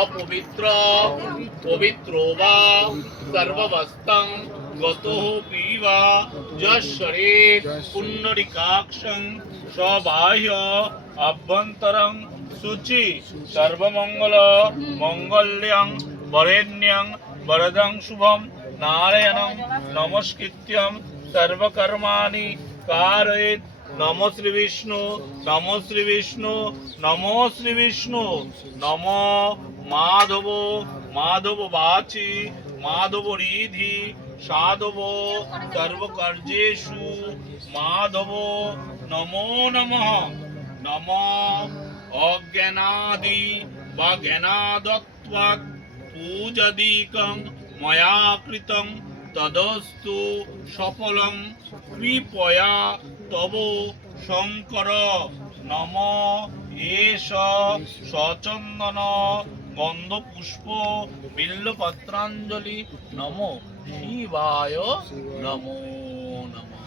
অপবিত্র পবিত্র বা সর্ববস্তং গতো পিবা যশ্বরে পুণ্ডরিকাক্ষং সবাহ্য অভ্যন্তরং শুচি সর্বমঙ্গল মঙ্গল্যং বরেণ্যং বরদং শুভম নারায়ণং নমস্কৃত্যং সর্বকর্মাণি কারয়েৎ। নমো শ্রী বিষ্ণু, নমো শ্রী বিষ্ণু, নমো শ্রী বিষ্ণু। নমো মাধব, মাধব বাচি, মাধব রিধি, সাধব সর্বকার্যেষু মাধব। নমো নমঃ। নমো অজ্ঞানাদি বা জ্ঞানাদত্বাৎ পূজাদিকং ময়া কৃতং তদস্তু সফলং কৃপয়া তব শঙ্কর। নম এষ সচন্দন গন্ধপুষ্প বিল্লপত্রাঞ্জলি। নমো শিবায় নমো নমঃ।